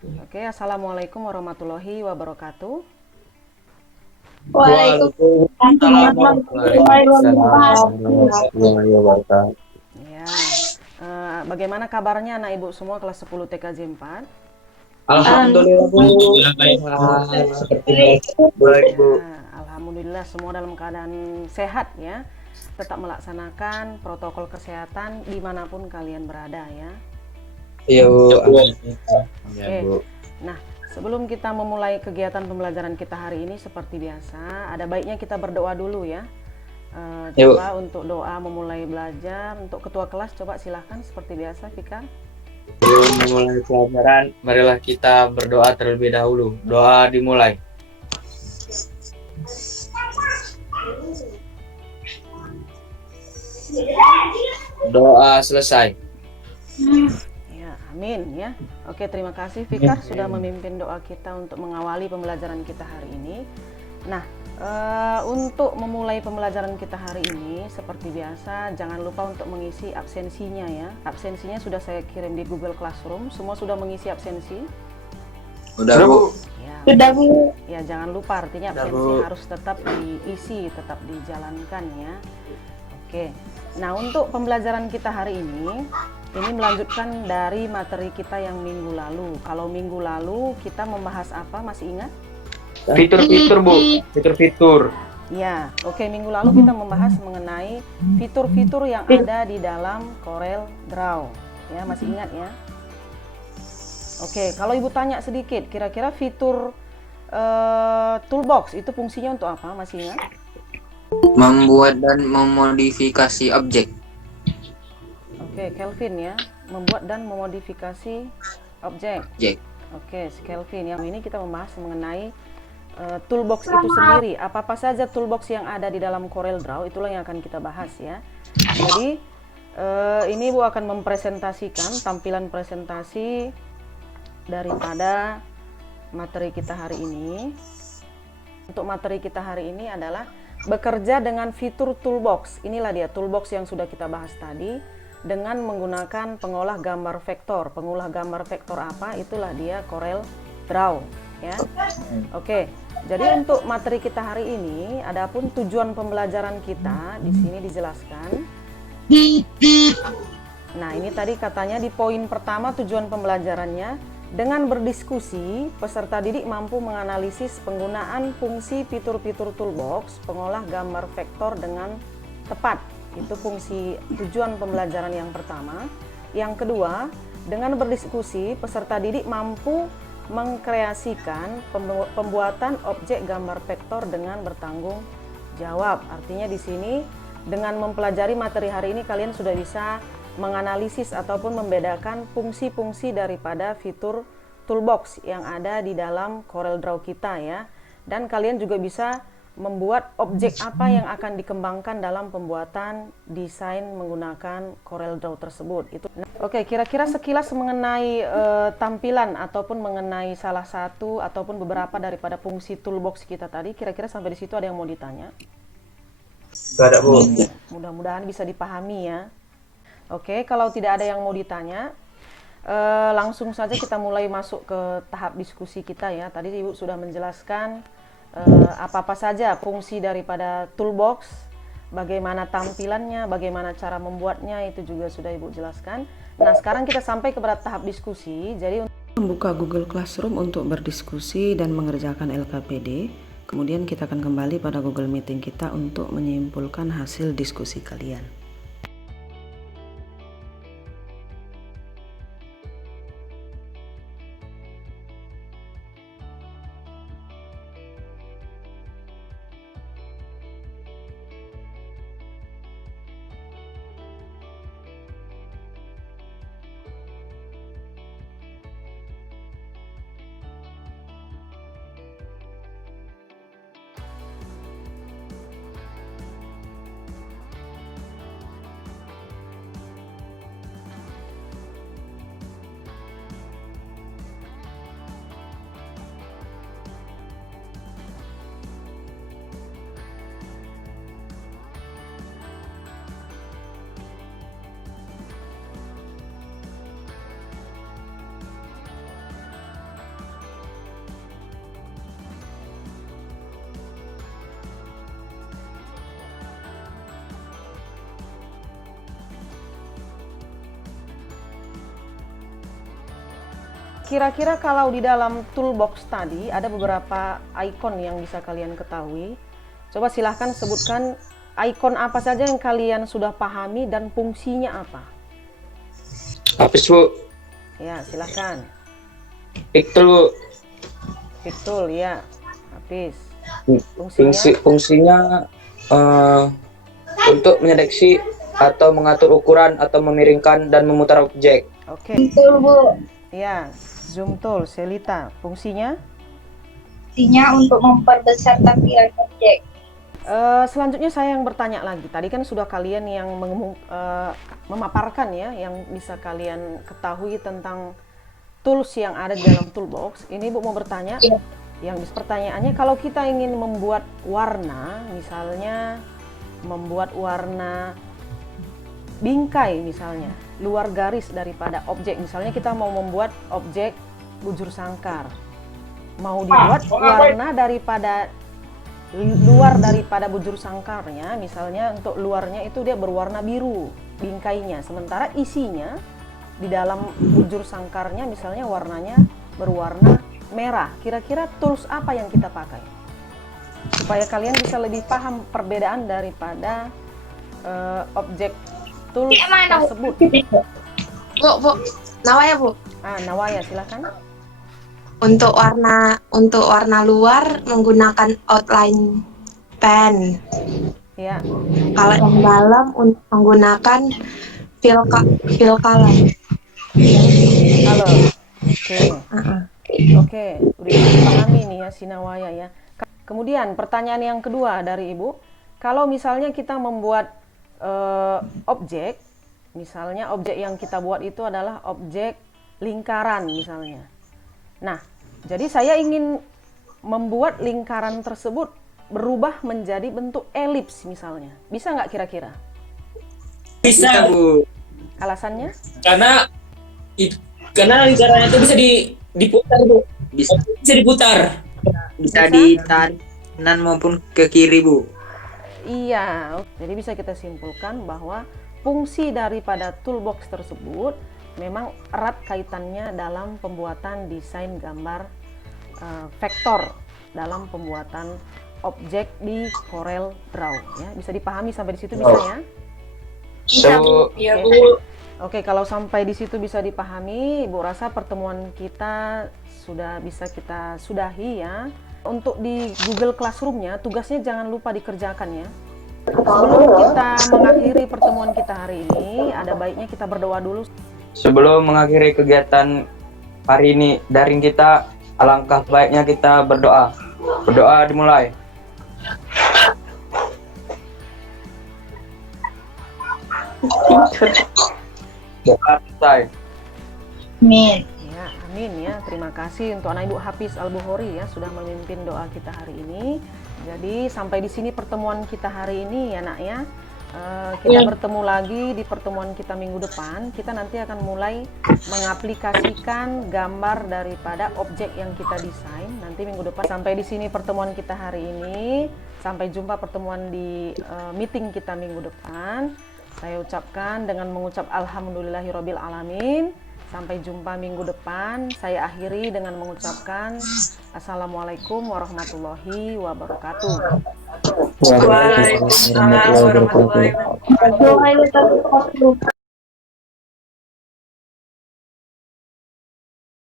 Oke, Assalamualaikum warahmatullahi wabarakatuh. Waalaikumsalam warahmatullahi wabarakatuh. Waalaikumsalam. Ya, bagaimana kabarnya anak ibu semua kelas 10 TKJ 4? Alhamdulillah Bu, seperti baik Ya, Bu. Alhamdulillah semua dalam keadaan sehat ya. Tetap melaksanakan protokol kesehatan dimanapun kalian berada ya. Iya Bu, amin. Ya Oke, Bu. nah sebelum kita memulai kegiatan pembelajaran kita hari ini seperti biasa, ada baiknya kita berdoa dulu ya. Ya Bu. Coba untuk doa memulai belajar. Untuk ketua kelas coba silahkan seperti biasa Vika. Sebelum memulai pelajaran, marilah kita berdoa terlebih dahulu. Doa dimulai. Doa selesai. Ya, amin ya. Oke, terima kasih Fikar sudah memimpin doa kita untuk mengawali pembelajaran kita hari ini. Nah, untuk memulai pembelajaran kita hari ini, seperti biasa, jangan lupa untuk mengisi absensinya ya. Absensinya sudah saya kirim di Google Classroom. Semua sudah mengisi absensi? Udah Bu. Ya, Sudah Bu. ya jangan lupa artinya Sudah, absensi Bu. harus tetap diisi, tetap dijalankan ya. Oke. Nah, untuk pembelajaran kita hari ini melanjutkan dari materi kita yang minggu lalu. Kalau minggu lalu kita membahas apa? Masih ingat? Fitur-fitur Bu, fitur-fitur. Ya, oke. Minggu lalu kita membahas mengenai fitur-fitur yang ada di dalam Corel Draw. Ya, masih ingat ya? Oke, kalau ibu tanya sedikit, kira-kira fitur toolbox itu fungsinya untuk apa? Masih ingat? Membuat dan memodifikasi objek. Oke, Kelvin ya, membuat dan memodifikasi objek. Oke, Kelvin. Yang ini kita membahas mengenai toolbox itu sendiri. Apa-apa saja toolbox yang ada di dalam Corel Draw, itulah yang akan kita bahas ya. Jadi ini Bu akan mempresentasikan tampilan presentasi daripada materi kita hari ini. Untuk materi kita hari ini adalah bekerja dengan fitur toolbox. Inilah dia toolbox yang sudah kita bahas tadi dengan menggunakan pengolah gambar vektor. Pengolah gambar vektor apa? Itulah dia Corel Draw ya. Oke. Jadi untuk materi kita hari ini, adapun tujuan pembelajaran kita di sini dijelaskan. Nah, ini tadi katanya di poin pertama tujuan pembelajarannya, dengan berdiskusi, peserta didik mampu menganalisis penggunaan fungsi fitur-fitur toolbox pengolah gambar vektor dengan tepat. Itu fungsi tujuan pembelajaran yang pertama. Yang kedua, dengan berdiskusi, peserta didik mampu mengkreasikan pembuatan objek gambar vektor dengan bertanggung jawab. Artinya di sini dengan mempelajari materi hari ini kalian sudah bisa menganalisis ataupun membedakan fungsi-fungsi daripada fitur toolbox yang ada di dalam Corel Draw kita ya. Dan kalian juga bisa membuat objek apa yang akan dikembangkan dalam pembuatan desain menggunakan Corel Draw tersebut. Itu. Oke, kira-kira sekilas mengenai tampilan ataupun mengenai salah satu ataupun beberapa daripada fungsi toolbox kita tadi, kira-kira sampai di situ ada yang mau ditanya? Gak ada Bu. Mudah-mudahan bisa dipahami ya. Oke, kalau tidak ada yang mau ditanya, langsung saja kita mulai masuk ke tahap diskusi kita ya. Tadi Ibu sudah menjelaskan apa-apa saja fungsi daripada toolbox, bagaimana tampilannya, bagaimana cara membuatnya, itu juga sudah Ibu jelaskan. Nah, sekarang kita sampai kepada tahap diskusi. Jadi membuka Google Classroom untuk berdiskusi dan mengerjakan LKPD. Kemudian kita akan kembali pada Google Meeting kita untuk menyimpulkan hasil diskusi kalian. kira-kira kalau di dalam toolbox tadi ada beberapa icon yang bisa kalian ketahui. Coba silahkan sebutkan icon apa saja yang kalian sudah pahami dan fungsinya apa. Habis Bu, Ya, silahkan. itu Bu. Betul ya, habis. Fungsinya? Fungsinya untuk mendeteksi atau mengatur ukuran atau memiringkan dan memutar objek. Oke. Betul, Bu. Ya, zoom tool, Selita. Fungsinya? Fungsinya untuk memperbesar tampilan objek. Selanjutnya saya yang bertanya lagi. Tadi kan sudah kalian yang memaparkan ya, yang bisa kalian ketahui tentang tools yang ada di dalam toolbox. Ini Bu mau bertanya. Iya. Yang pertanyaannya, kalau kita ingin membuat warna, misalnya membuat warna bingkai misalnya, luar garis daripada objek. Misalnya kita mau membuat objek bujur sangkar. Mau dibuat warna daripada luar daripada bujur sangkarnya, misalnya untuk luarnya itu dia berwarna biru, bingkainya. Sementara isinya di dalam bujur sangkarnya misalnya warnanya berwarna merah. Kira-kira tools apa yang kita pakai? Supaya kalian bisa lebih paham perbedaan daripada objek tools tersebut. Bu, Nawaya Bu. Nawaya silahkan. Untuk warna luar menggunakan outline pen. Ya, Kalau yang dalam menggunakan fill color. halo. Oke, udah dipahami nih ya si Nawaya ya. Kemudian pertanyaan yang kedua dari Ibu, kalau misalnya kita membuat objek, misalnya objek yang kita buat itu adalah objek lingkaran misalnya. Nah, jadi saya ingin membuat lingkaran tersebut berubah menjadi bentuk elips misalnya. Bisa nggak kira-kira? Bisa, Bu. Alasannya? karena lingkarannya itu bisa diputar Bu, Bisa bisa diputar. bisa ditarik kanan maupun ke kiri, Bu. Iya, jadi bisa kita simpulkan bahwa fungsi daripada toolbox tersebut memang erat kaitannya dalam pembuatan desain gambar vektor dalam pembuatan objek di Corel Draw ya. Bisa dipahami sampai di situ bisa ya? Bisa Bu. Iya Oke, kalau sampai di situ bisa dipahami, Ibu rasa pertemuan kita sudah bisa kita sudahi ya. Untuk di Google Classroom-nya, tugasnya jangan lupa dikerjakan ya. Sebelum kita mengakhiri pertemuan kita hari ini, ada baiknya kita berdoa dulu. Sebelum mengakhiri kegiatan hari ini daring kita, alangkah baiknya kita berdoa. Berdoa dimulai. Doa selesai. Amin. Ya, amin ya. Terima kasih untuk anak Ibu Hafiz Al-Bukhari ya sudah memimpin doa kita hari ini. Jadi sampai di sini pertemuan kita hari ini ya Nak ya. Kita bertemu lagi di pertemuan kita minggu depan. Kita nanti akan mulai mengaplikasikan gambar daripada objek yang kita desain nanti minggu depan. Sampai di sini pertemuan kita hari ini. Sampai jumpa pertemuan di meeting kita minggu depan. Saya ucapkan dengan mengucap alhamdulillahirabbil alamin. Sampai jumpa minggu depan. Saya akhiri dengan mengucapkan assalamualaikum warahmatullahi wabarakatuh. Waalaikumsalam warahmatullahi wabarakatuh. Doa itu